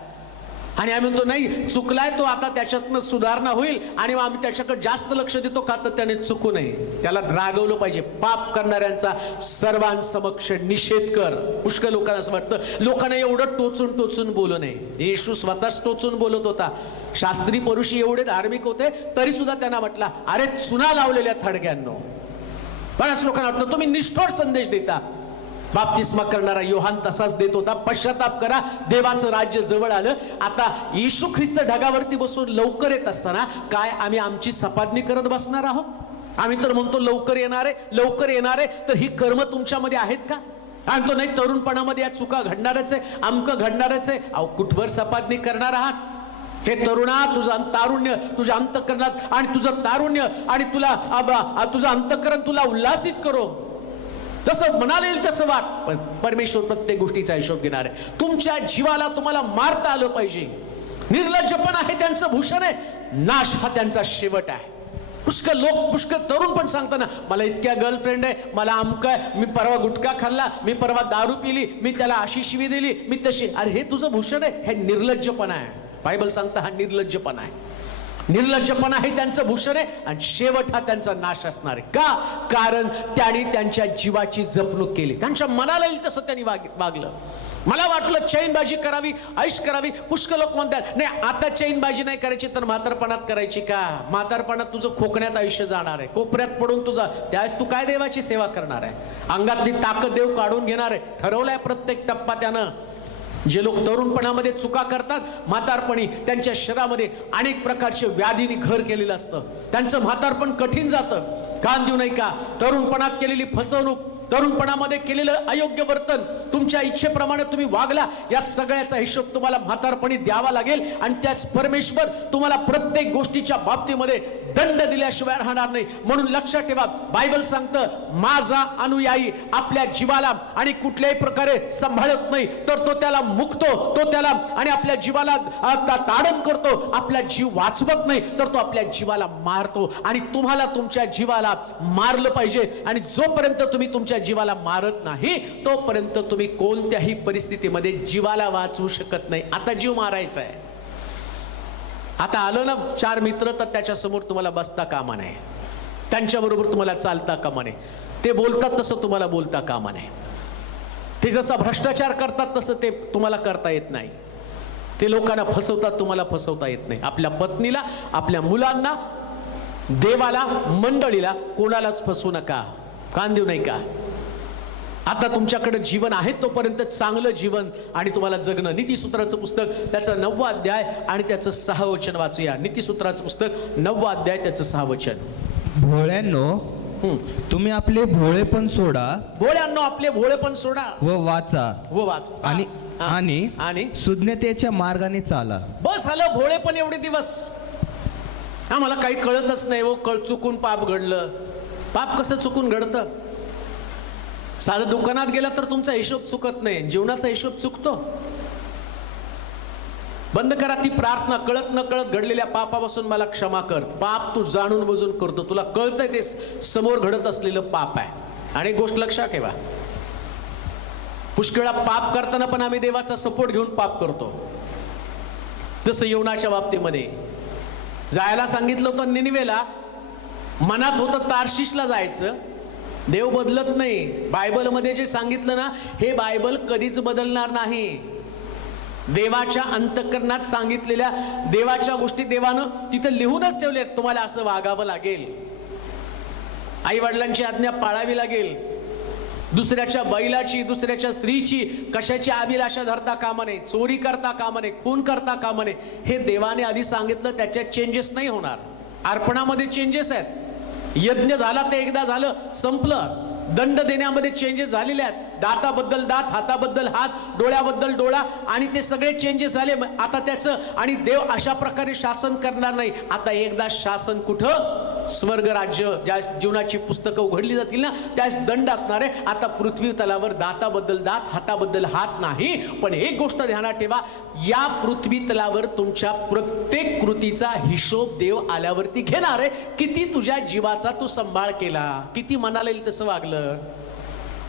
आणि आम्ही म्हणतो नाही चुकलाय तो, आता त्याच्यातनं सुधारणा होईल आणि मग आम्ही त्याच्याकडे जास्त लक्ष देतो का, तर त्याने चुकू नये, त्याला रागवलं पाहिजे. पाप करणाऱ्यांचा सर्वांसमक्ष निषेध कर. पुष्कळ लोकांना असं वाटतं, लोकांना एवढं टोचून बोलू नये. येशू स्वतःच टोचून बोलत होता. शास्त्री पुरुषी एवढे धार्मिक होते तरी सुद्धा त्यांना म्हटला अरे चुना लावलेल्या थडग्यांनो. बऱ्याच लोकांना वाटतं तुम्ही निष्ठोर संदेश देता. बाप्तिस्मा करणारा योहान तसाच देत होता, पश्चाताप करा, देवाचं राज्य जवळ आलं. आता येशू ख्रिस्त ढगावरती बसून लवकर येत असताना काय आम्ही आमची सपादनी करत बसणार आहोत? आम्ही तर म्हणतो लवकर येणारे, तर ही कर्म तुमच्यामध्ये आहेत का? आम्ही तो नाही तरुणपणामध्ये या चुका घडणारच आहे, अमकं घडणारच आहे. अहो कुठवर सपादनी करणार आहात? हे तरुणा, तुझं तारुण्य तुझ्या अंतःकरणात आणि तुझं तारुण्य आणि तुझं अंतःकरण तुला उल्हासित करो, तसं म्हणाले तसं वाट. पण परमेश्वर प्रत्येक गोष्टीचा हिशोब घेणार आहे. तुमच्या जीवाला तुम्हाला मारता आलं पाहिजे. निर्लज्जपणा हे त्यांचं भूषण आहे, नाश हा त्यांचा शेवट आहे. पुष्कळ तरुण पण सांगताना मला इतक्या गर्लफ्रेंड आहे, मला अमकं आहे, मी परवा गुटखा खाल्ला, मी परवा दारू पिली, मी त्याला अशी शिवी दिली, मी तशी. अरे हे तुझं भूषण आहे, हे निर्लज्जपणा आहे. बायबल सांगतं हा निर्लज्जपणा आहे. निर्लज्जपणा हे त्यांचं भूषण आहे आणि शेवट हा त्यांचा नाश असणार आहे. का? कारण त्यांनी त्यांच्या जीवाची जपणूक केली. त्यांच्या मनाला येईल तसं त्यांनी वागलं. मला वाटलं चैनबाजी करावी, ऐश करावी. पुष्कळ लोक म्हणतात नाही आता चैनबाजी नाही करायची तर म्हातारपणात करायची का? म्हातारपणात तुझं खोकण्यात आयुष्य जाणार आहे, कोपऱ्यात पडून तुझा, त्यावेळेस तू काय देवाची सेवा करणार आहे? अंगातली ताकद देव काढून घेणार आहे. ठरवलाय प्रत्येक टप्पा त्यानं. जे लोक तरुणपणामध्ये चुका करतात, म्हातारपणी त्यांच्या शरीरामध्ये अनेक प्रकारचे व्याधींनी घर केलेलं असतं. त्यांचं म्हातारपण कठीण जातं. कान देऊ नये का? तरुणपणात केलेली फसवणूक, तरुणपणामध्ये केलेलं अयोग्य वर्तन, तुमच्या इच्छेप्रमाणे तुम्ही वागला, या सगळ्याचा हिशोब तुम्हाला म्हातारपणी द्यावा लागेल. आणि त्यास परमेश्वर तुम्हाला प्रत्येक गोष्टीच्या बाबतीमध्ये दंड दिल्याशिवाय राहणार नाही. म्हणून लक्षात ठेवा, बायबल सांगतं माझा अनुयायी आपल्या जीवाला आणि कुठल्याही प्रकारे सांभाळत नाही तर तो त्याला मुकतो, तो त्याला आणि आपल्या जीवाला ताडण करतो. आपला जीव वाचवत नाही तर तो आपल्या जीवाला मारतो. आणि तुम्हाला तुमच्या जीवाला मारलं पाहिजे. आणि जोपर्यंत तुम्ही तुमच्या जीवाला मारत नाही तोपर्यंत तुम्ही कोणत्याही परिस्थितीमध्ये जीवाला वाचवू शकत नाही. आता जीव मारायचा आहे. आता आलं ना 4 मित्र तर त्याच्या समोर तुम्हाला बसता कामा नये, त्यांच्याबरोबर तुम्हाला चालता कामा नये. ते बोलतात तसं तुम्हाला बोलता कामा नये. ते जसा भ्रष्टाचार करतात तसं ते तुम्हाला करता येत नाही. ते लोकांना फसवतात, तुम्हाला फसवता येत नाही. आपल्या पत्नीला, आपल्या मुलांना, देवाला, मंडळीला कोणालाच फसवू नका. कान देऊ नाही का? आता तुमच्याकडे जीवन आहे तोपर्यंत चांगलं जीवन आणि तुम्हाला जगणं. नीतिसूत्राचं पुस्तक त्याचा 9वा अध्याय आणि त्याचं 6 वचन वाचूया. नीतिसूत्राचं पुस्तक 9वा अध्याय त्याचं 6 वचन. भोळ्यांनो तुम्ही आपले भोळेपण सोडा, भोळ्यांनो आपले भोळेपण सोडा व वाचा, व वाच आणि आणि आणि सुज्ञतेच्या मार्गाने चाला. बस आलं भोळेपण एवढे दिवस. आम्हाला काही कळतच नाही. चुकून पाप घडलं. पाप कसं चुकून घडतं? साधं दुकानात गेला तर तुमचा हिशोब चुकत नाही, जीवनाचा हिशोब चुकतो. बंद करा ती प्रार्थना. कळत न कळत घडलेल्या पापापासून मला क्षमा कर. पाप तू जाणून बुजून करतो, तुला कळतंय ते समोर घडत असलेलं पाप आहे. आणि गोष्ट लक्षात ठेवा, पुष्कळ पाप करताना पण आम्ही देवाचा सपोर्ट घेऊन पाप करतो. जसं योनाच्या बाबतीमध्ये जायला सांगितलं होतं निनिवेला, मनात होतं तार्शिशला जायचं. देव बदलत नाही. बायबलमध्ये जे सांगितलं ना, हे बायबल कधीच बदलणार नाही. देवाच्या अंतःकरणात सांगितलेल्या देवाच्या गोष्टी देवानं तिथं लिहूनच ठेवले. तुम्हाला असं वागावं लागेल, आई वडिलांची आज्ञा पाळावी लागेल, दुसऱ्याच्या बैलाची, दुसऱ्याच्या स्त्रीची, कशाची अभिलाषा धरता कामा नये, चोरी करता कामा नये, खून करता कामा नये. हे देवाने आधी सांगितलं. त्याच्यात चेंजेस नाही होणार. अर्पणामध्ये चेंजेस आहेत. यज्ञ झाला ते एकदा झालं, संपलं. दंड देण्यामध्ये चेंजेस झालेले आहेत. दाताबद्दल दात, हाताबद्दल हात, डोळ्याबद्दल डोळा, आणि ते सगळे चेंजेस झाले. आता त्याचं आणि देव अशा प्रकारे शासन करणार नाही. आता एकदा शासन कुठं? स्वर्ग राज्य. ज्या जीवनाची पुस्तकं उघडली जातील ना त्यास दंड असणार आहे. आता पृथ्वी तलावर दाताबद्दल दात, हाताबद्दल हात नाही. पण एक गोष्ट ध्यानात ठेवा, या पृथ्वी तलावर तुमच्या प्रत्येक कृतीचा हिशोब देव आल्यावरती घेणार आहे. किती तुझ्या जीवाचा तू सांभाळ केला, किती मनाला येईल तसं वागलं.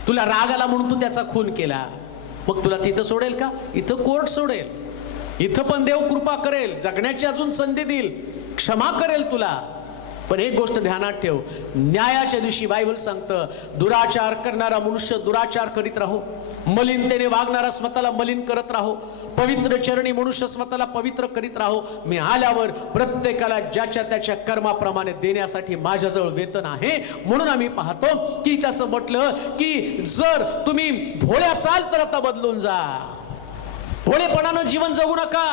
तुला राग आला म्हणून तू त्याचा खून केला, मग तुला तिथं सोडेल का? इथं कोर्ट सोडेल. इथं पण देव कृपा करेल, जगण्याची अजून संधी देईल, क्षमा करेल तुला. पण एक गोष्ट ध्यानात ठेव, न्यायाच्या दिवशी बायबल सांगतं दुराचार करणारा मनुष्य दुराचार करीत राहो, मलिनतेने वागणारा स्वतःला मलिन करत राहो, पवित्र चरणी मनुष्य स्वतःला पवित्र करीत राहो. मी आल्यावर प्रत्येकाला ज्याच्या त्याच्या कर्माप्रमाणे देण्यासाठी माझ्याजवळ वेतन आहे. म्हणून आम्ही पाहतो की तसं म्हटलं की जर तुम्ही भोळे असाल तर आता बदलून जा. भोळेपणानं जीवन जगू नका,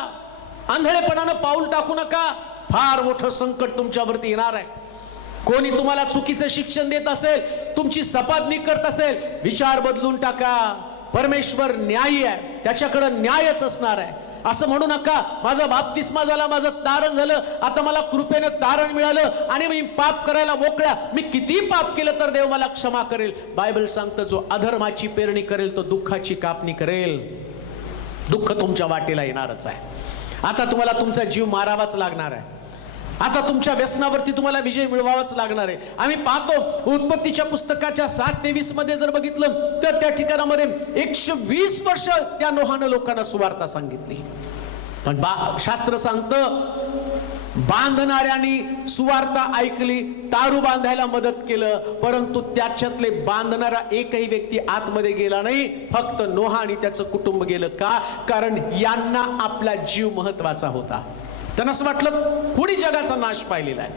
आंधळेपणानं पाऊल टाकू नका. फार मोठं संकट तुमच्यावरती येणार आहे. कोणी तुम्हाला चुकीचं शिक्षण देत असेल, तुमची सपादनी करत असेल, विचार बदलून टाका. परमेश्वर न्यायी आहे, त्याच्याकडे न्यायच असणार आहे. असं म्हणू नका माझा बाप्तिस्मा झाला, माझं तारण झालं, आता मला कृपेनं तारण मिळालं आणि मी पाप करायला मोकळा. मी किती पाप केलं तर देव मला क्षमा करेल. बायबल सांगतं जो अधर्माची पेरणी करेल तो दुःखाची कापणी करेल. दुःख तुमच्या वाटेला येणारच आहे. आता तुम्हाला तुमचा जीव मारावाच लागणार आहे. आता तुमच्या व्यसनावरती तुम्हाला विजय मिळवावाच लागणार आहे. आम्ही पाहतो उत्पत्तीच्या पुस्तकाच्या 7:23 मध्ये जर बघितलं तर त्या ठिकाणामध्ये 120 वर्ष त्या नोहानं लोकांना सुवार्ता सांगितली. पण शास्त्र सांगतं, बांधणाऱ्यांनी सुवार्ता ऐकली, तारू बांधायला मदत केलं, परंतु त्याच्यातले बांधणारा एकही व्यक्ती आतमध्ये गेला नाही, फक्त नोहा आणि त्याचं कुटुंब गेलं. का? कारण यांना आपला जीव महत्वाचा होता. त्यांना असं वाटलं कोणी जगाचा नाश पाहिलेला आहे,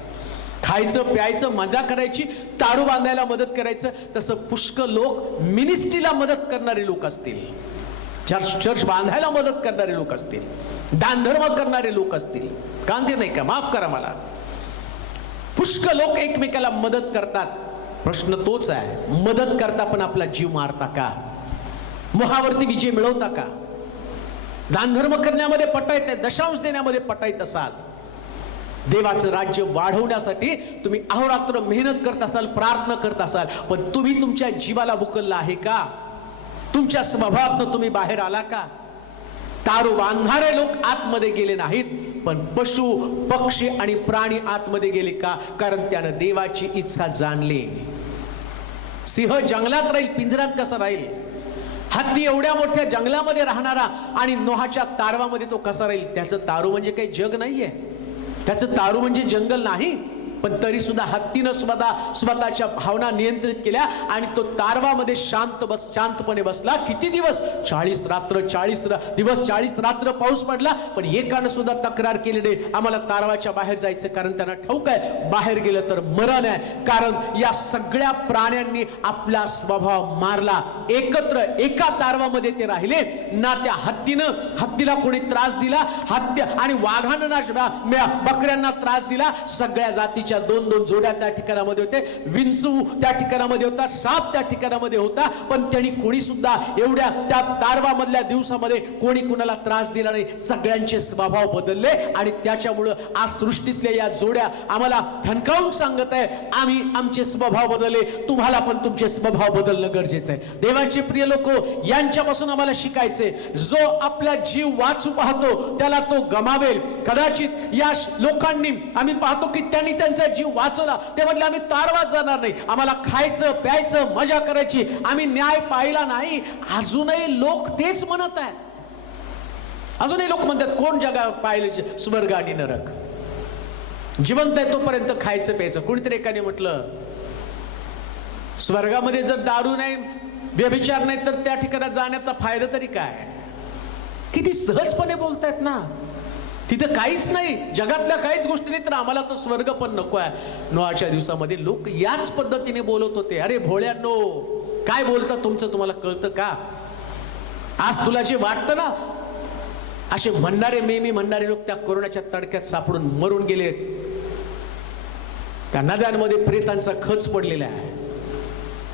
खायचं प्यायचं मजा करायची, तारू बांधायला मदत करायचं. तसं पुष्कळ लोक मिनिस्ट्रीला मदत करणारे लोक असतील, चर्च बांधायला मदत करणारे लोक असतील, दानधर्म करणारे लोक असतील, कांती नाही का, माफ करा मला, पुष्कळ लोक एकमेकाला मदत करतात. प्रश्न तोच आहे, मदत करता पण आपला जीव मारता का? मोहावरती विजय मिळवता का? दानधर्म करण्यामध्ये पटायत, दशांश देण्यामध्ये पटायत असाल, देवाचं राज्य वाढवण्यासाठी तुम्ही अहोरात्र मेहनत करत असाल, प्रार्थना करत असाल, पण तुम्ही तुमच्या जीवाला बुकलला आहे का? तुमच्या स्वभावातून तुम्ही बाहेर आला का? तारू बांधणारे लोक आतमध्ये गेले नाहीत, पण पशु पक्षी आणि प्राणी आतमध्ये गेले का? कारण त्यानं देवाची इच्छा जाणली. सिंह जंगलात राहील, पिंजऱ्यात कसा राहील? हत्ती एवढ्या मोठ्या जंगलामध्ये राहणारा आणि नोहाच्या तारवामध्ये तो कसा राहील? त्याचं तारू म्हणजे काही जग नाहीये, त्याचं तारू म्हणजे जंगल नाही. पण तरी सुद्धा हत्तीनं स्वतःच्या भावना नियंत्रित केल्या आणि तो तारवामध्ये शांतपणे बसला. किती दिवस? 40 रात्र 40 दिवस 40 रात्र पाऊस पडला, पण एकानं सुद्धा तक्रार केली नाही आम्हाला तारवाच्या बाहेर जायचं, कारण त्यांना ठाऊक आहे बाहेर गेलं तर मरण आहे. कारण या सगळ्या प्राण्यांनी आपला स्वभाव मारला. एकत्र एका तारवामध्ये ते राहिले ना. त्या हत्तीला कोणी त्रास दिला, हत्ती आणि वाघानं बकऱ्यांना त्रास दिला. सगळ्या जातीच्या 2-2 जोड्या त्या ठिकाणामध्ये होते, विंचू त्या ठिकाणामध्ये होता, साप त्या ठिकाणामध्ये होता, पण त्यांनी कोणी सुद्धा एवढ्या त्या तारवा मधल्या दिवसामध्ये कोणी कुणाला त्रास दिला नाही. सगळ्यांचे स्वभाव बदलले आणि त्याच्यामुळं आज सृष्टीतल्या या जोड्या आम्हाला ठणकावून सांगत आहे, आम्ही आमचे स्वभाव बदलले, तुम्हाला पण तुमचे स्वभाव बदलणं गरजेचं आहे. देवाचे प्रिय लोक, यांच्यापासून आम्हाला शिकायचे. जो आपला जीव वाचू पाहतो त्याला तो गमावेल. कदाचित या लोकांनी आम्ही पाहतो की त्यांनी त्यांचा जीव वाचवला, ते म्हटले आम्ही तारवात जाणार नाही, आम्हाला खायचं प्यायचं मजा करायची, आम्ही न्याय पाहिला नाही. अजूनही लोक तेच म्हणत आहेत. अजूनही लोक म्हणतात कोण जगा पाहिलं स्वर्ग आणि नरक? जिवंत आहे तोपर्यंत खायचं प्यायचं. कुणीतरी एकाने म्हटलं स्वर्गामध्ये जर दारू नाही, व्यभिचार नाही, तर त्या ठिकाणी जाण्याचा फायदा तरी काय? किती सहजपणे बोलतायत ना. तिथं काहीच नाही, जगातल्या काहीच गोष्टी नाही, तर आम्हाला तो स्वर्ग पण नको आहे. नोहाच्या दिवसामध्ये लोक याच पद्धतीने बोलत होते. अरे भोळ्यांनो, काय बोलता तुमचं तुम्हाला कळतं का? आज तुला जे वाटतं ना, असे म्हणणारे मी म्हणणारे लोक त्या कोरोनाच्या तडक्यात सापडून मरून गेले. त्या नद्यांमध्ये प्रेतांचा खच पडलेला आहे.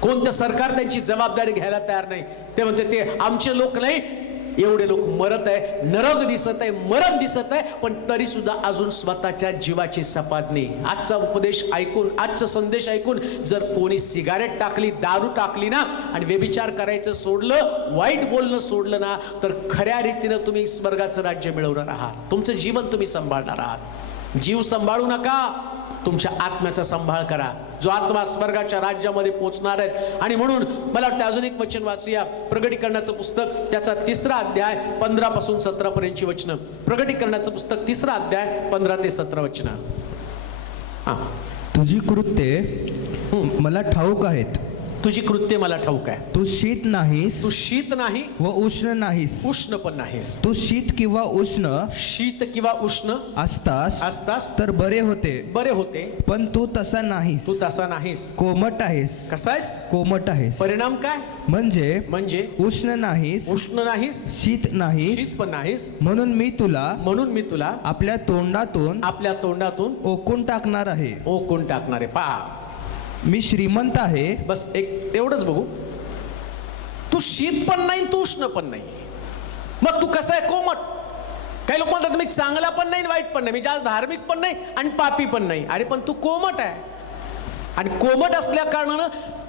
कोणतं सरकार त्यांची जबाबदारी घ्यायला तयार नाही. ते म्हणते ते आमचे लोक नाही. एवढे लोक मरत आहे, नरक दिसत आहे, मरण दिसत आहे, पण तरी सुद्धा अजून स्वतःच्या जीवाची सपादनी. आजचा उपदेश ऐकून, आजचा संदेश ऐकून जर कोणी सिगारेट टाकली, दारू टाकली ना, आणि व्यभिचार करायचं सोडलं, वाईट बोलणं सोडलं ना, तर खऱ्या रीतीनं तुम्ही स्वर्गाचं राज्य मिळवणार आहात. तुमचं जीवन तुम्ही सांभाळणार आहात. जीव सांभाळू नका, तुमच्या आत्म्याचा सांभाळ करा. जो आत्मा स्वर्गाच्या राज्यामध्ये पोहोचणार आहेत. आणि म्हणून मला वाटतं अजून एक वचन वाचूया. प्रगटीकरणाचं पुस्तक त्याचा 3रा अध्याय 15 पासून 17 पर्यंतची वचनं. प्रगटीकरणाचं पुस्तक 3रा अध्याय 15 ते 17 वचनं. तुझी कृत्ये मला ठाऊक आहेत. तुझी कृत्य मला ठाऊक आहे. तू शीत नाहीस, तू शीत नाही व उष्ण नाहीस, उष्ण पण नाहीस. तू शीत किंवा उष्ण, शीत किंवा उष्ण असतास तर बरे होते, पण तू तसा नाहीस. तू तसा नाहीस. कोमट आहेस. कसा आहेस? कोमट आहेस. परिणाम काय? म्हणजे उष्ण नाहीस, उष्ण नाहीस, शीत नाहीस, शीत पण नाहीस. म्हणून मी तुला आपल्या तोंडातून ओकून टाकणार आहे. ओकून टाकणारे. पहा, मी श्रीमंत आहे. बस एक एवढंच बघू. तू शीत पण नाही, तू उष्ण पण नाही, मग तू कसा आहे? कोमट. काही लोक म्हणतात मी चांगला पण नाही, वाईट पण नाही, मी जास्त धार्मिक पण नाही आणि पापी पण नाही. अरे पण तू कोमट आहे. आणि कोमट असल्या कारणानं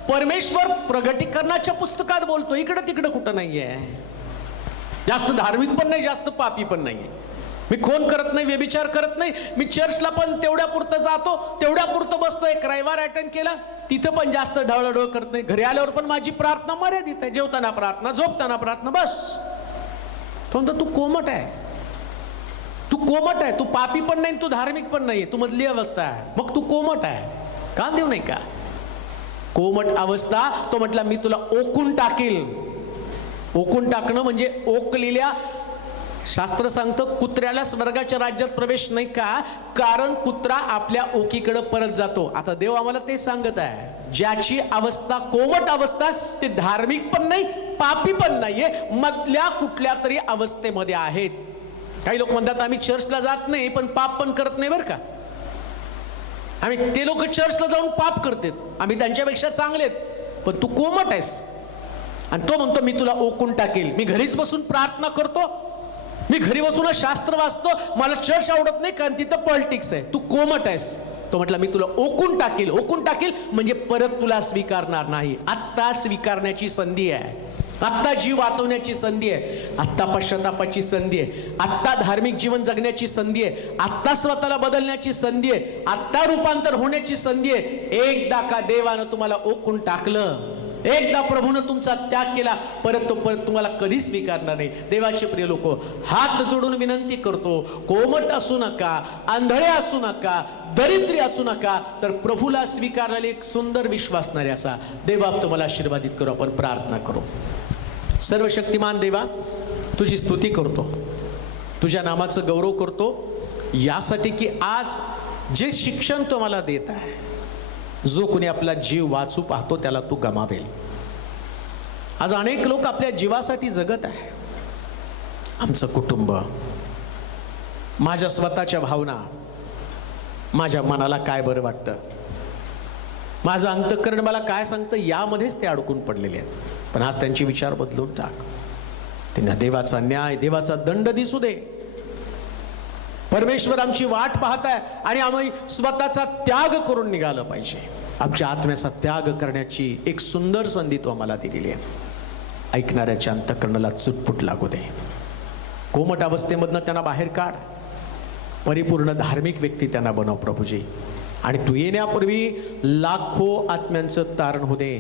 परमेश्वर प्रगटीकरणाच्या पुस्तकात बोलतो, इकडं तिकडं कुठं नाहीये. जास्त धार्मिक पण नाही, जास्त पापी पण नाहीये. मी खून करत नाही, व्यभिचार करत नाही, मी चर्चला पण तेवढ्या पुरतं जातो, तेवढ्या पुरतं बसतो, एक रविवार अटेंड केला, तिथं पण जास्त ढवळढवळ करत नाही. घरी आल्यावर पण माझी प्रार्थना मर्यादित आहे. जेवताना प्रार्थना, झोपताना प्रार्थना, बस. तो म्हणतो तू कोमट आहे. तू कोमट आहे, तू पापी पण नाही, तू धार्मिक पण नाही, तू मधली अवस्था आहे, मग तू कोमट आहे का देव नाही का? कोमट अवस्था, तो म्हटला मी तुला ओकून टाकील. ओकून टाकणं म्हणजे ओकलेल्या, शास्त्र सांगतं कुत्र्याला स्वर्गाच्या राज्यात प्रवेश नाही का, कारण कुत्रा आपल्या ओकीकडे परत जातो. आता देव आम्हाला ते सांगत आहे, ज्याची अवस्था कोमट अवस्था, ते धार्मिक पण नाही, पापी पण नाहीये, मधल्या कुठल्या तरी अवस्थेमध्ये आहेत. काही लोक म्हणतात आम्ही चर्चला जात नाही पण पाप पण करत नाही बरं का. आम्ही, ते लोक चर्चला जाऊन पाप करतात, आम्ही त्यांच्यापेक्षा चांगलेत, पण तू कोमट आहेस. आणि तो म्हणतो मी तुला ओकून टाकेल. मी घरीच बसून प्रार्थना करतो, मी घरी बसून शास्त्र वाचतो, मला चर्च आवडत नाही कारण तिथं पॉलिटिक्स आहे. तू कोमट आहेस. तो म्हटला मी तुला ओकून टाकेल. ओकून टाकेल म्हणजे परत तुला स्वीकारणार नाही. आत्ता स्वीकारण्याची संधी आहे, आत्ता जीव वाचवण्याची संधी आहे, आत्ता पश्चातापाची संधी आहे, आत्ता धार्मिक जीवन जगण्याची संधी आहे, आत्ता स्वतःला बदलण्याची संधी आहे, आत्ता रूपांतर होण्याची संधी आहे. एकदा का देवानं तुम्हाला ओकून टाकलं, एकदा प्रभूनं तुमचा त्याग केला, परत तुम्हाला कधी स्वीकारणार नाही. देवाचे प्रिय लोक, हात जोडून विनंती करतो, कोमट असू नका, आंधळे असू नका, दरिद्री असू नका, तर प्रभूला स्वीकारलेले एक सुंदर विश्वासणारे असा. देवबाप तुम्हाला आशीर्वादित करू. आपण प्रार्थना करू. सर्वशक्तिमान देवा, तुझी स्तुती करतो, तुझ्या नामाचं गौरव करतो, यासाठी की आज जे शिक्षण तू मला देत आहे, जो कोणी आपला जीव वाचू पाहतो त्याला तू गमावेल. आज अनेक लोक आपल्या जीवासाठी जगत आहे. आमचं कुटुंब, माझ्या स्वतःच्या भावना, माझ्या मनाला काय बरं वाटतं, माझं अंतःकरण मला काय सांगतं, यामध्येच ते अडकून पडलेले आहेत. पण आज त्यांचे विचार बदलून टाक. त्यांना देवाचा न्याय, देवाचा दंड दिसू दे. परमेश्वर आमची वाट पाहताय आणि आम्ही स्वतःचा त्याग करून निघालं पाहिजे. आमच्या आत्म्याचा त्याग करण्याची एक सुंदर संधी तू आम्हाला दिलेली आहे. ऐकणाऱ्याच्या अंतःकरणाला चुटपुट लागू दे. कोमट अवस्थेमधनं त्यांना बाहेर काढ. परिपूर्ण धार्मिक व्यक्ती त्यांना बनव प्रभूजी. आणि तू येण्यापूर्वी लाखो आत्म्यांचं तारण होऊ दे.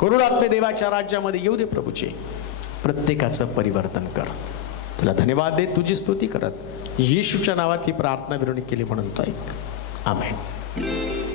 करोड आत्मे देवाच्या राज्यामध्ये येऊ दे प्रभूजी. प्रत्येकाचं परिवर्तन कर. तुला धन्यवाद दे, तुझी स्तुती करत येशूच्या नावात ही प्रार्थना विनवणी केली म्हणून तो ऐक. आमेन.